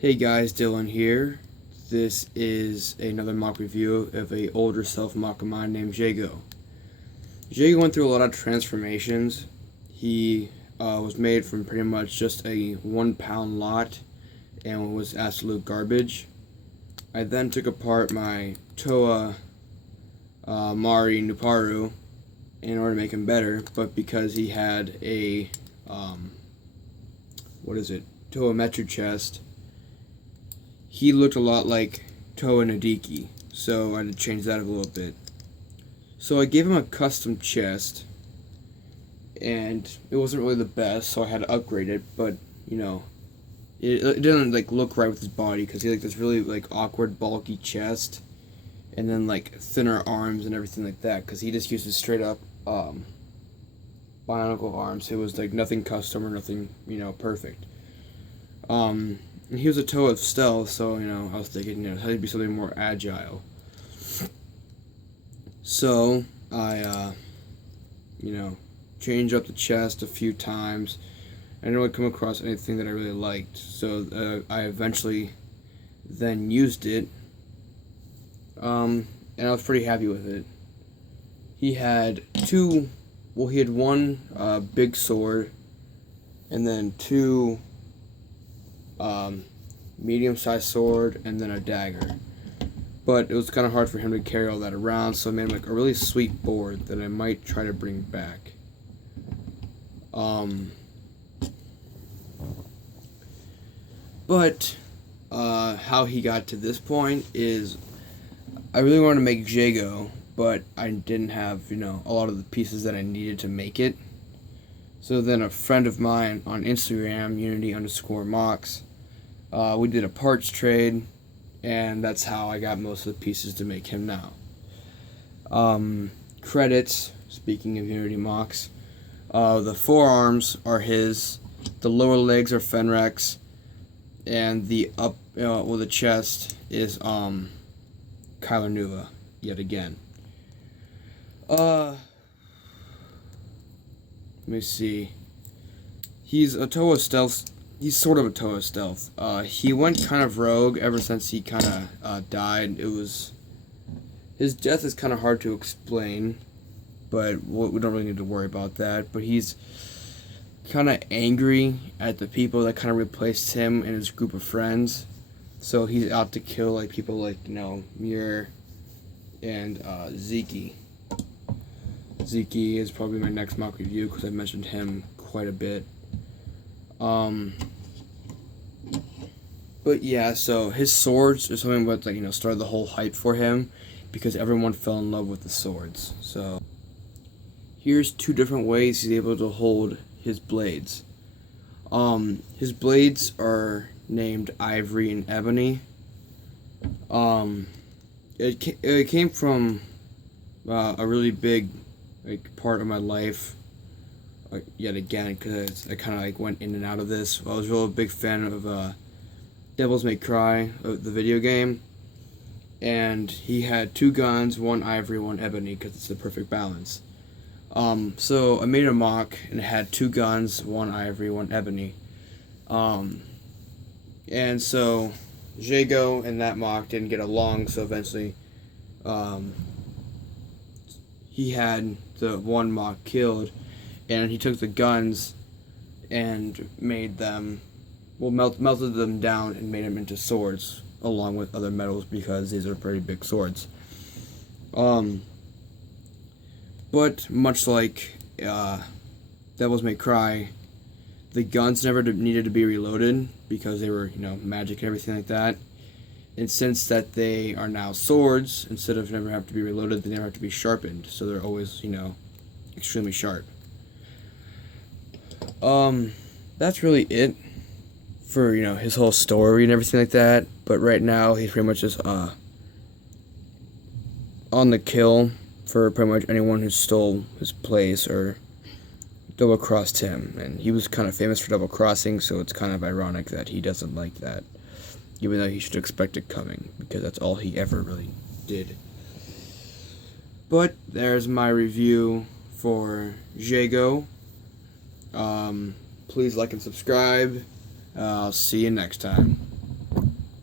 Hey guys, Dylan here. This is another mock review of a older self mock of mine named Jago. Jago went through a lot of transformations. He was made from pretty much just a 1 pound lot and was absolute garbage. I then took apart my Toa Mari Nuparu in order to make him better, but because he had a Toa Metru chest, he looked a lot like Toa Nadiki, so I had to change that a little bit. So I gave him a custom chest, and it wasn't really the best, so I had to upgrade it, but, it didn't, look right with his body, because he had, this really, awkward, bulky chest, and then, thinner arms and everything like that, because he just used his straight-up, bionicle arms. It was, nothing custom or nothing, perfect. And he was a Toa of Stealth, so, I was thinking, it had to be something more agile. So, I, changed up the chest a few times. I didn't really come across anything that I really liked, so I eventually then used it, and I was pretty happy with it. He had one big sword, and then two medium-sized sword, and then a dagger. But it was kind of hard for him to carry all that around, so I made him a really sweet board that I might try to bring back. But how he got to this point is, I really wanted to make Jago, but I didn't have, a lot of the pieces that I needed to make it. So then a friend of mine on Instagram, Unity_mocks, we did a parts trade, and that's how I got most of the pieces to make him now. Credits, speaking of Unity mocks, the forearms are his, the lower legs are Fenric's, and the the chest is Kyler Nuva, yet again. Let me see. He's a Toa Stealth. He's sort of a Toa Stealth. He went kind of rogue ever since he kind of died. His death is kind of hard to explain, but we don't really need to worry about that. But he's kind of angry at the people that kind of replaced him and his group of friends. So he's out to kill people like Mir and Zeke. Zeke is probably my next mock review because I mentioned him quite a bit. But yeah, so his swords is something that started the whole hype for him, because everyone fell in love with the swords. So here's two different ways he's able to hold his blades. His blades are named Ivory and Ebony. It came from a really big part of my life. Yet again, because I kind of went in and out of this. I was a real big fan of Devils May Cry, the video game, and he had two guns, one ivory, one ebony, because it's the perfect balance. So I made a mock, and it had two guns, one ivory, one ebony. And so Jago and that mock didn't get along, so eventually he had the one mock killed, and he took the guns and made them, melted them down and made them into swords, along with other metals, because these are pretty big swords. But much like Devils May Cry, the guns never needed to be reloaded, because they were, magic and everything like that. And since that they are now swords, instead of never have to be reloaded, they never have to be sharpened, so they're always, extremely sharp. That's really it for, his whole story and everything like that. But right now, he's pretty much just, on the kill for pretty much anyone who stole his place or double-crossed him. And he was kind of famous for double-crossing, so it's kind of ironic that he doesn't like that, even though he should expect it coming, because that's all he ever really did. But there's my review for Jago. Please like and subscribe. I'll see you next time.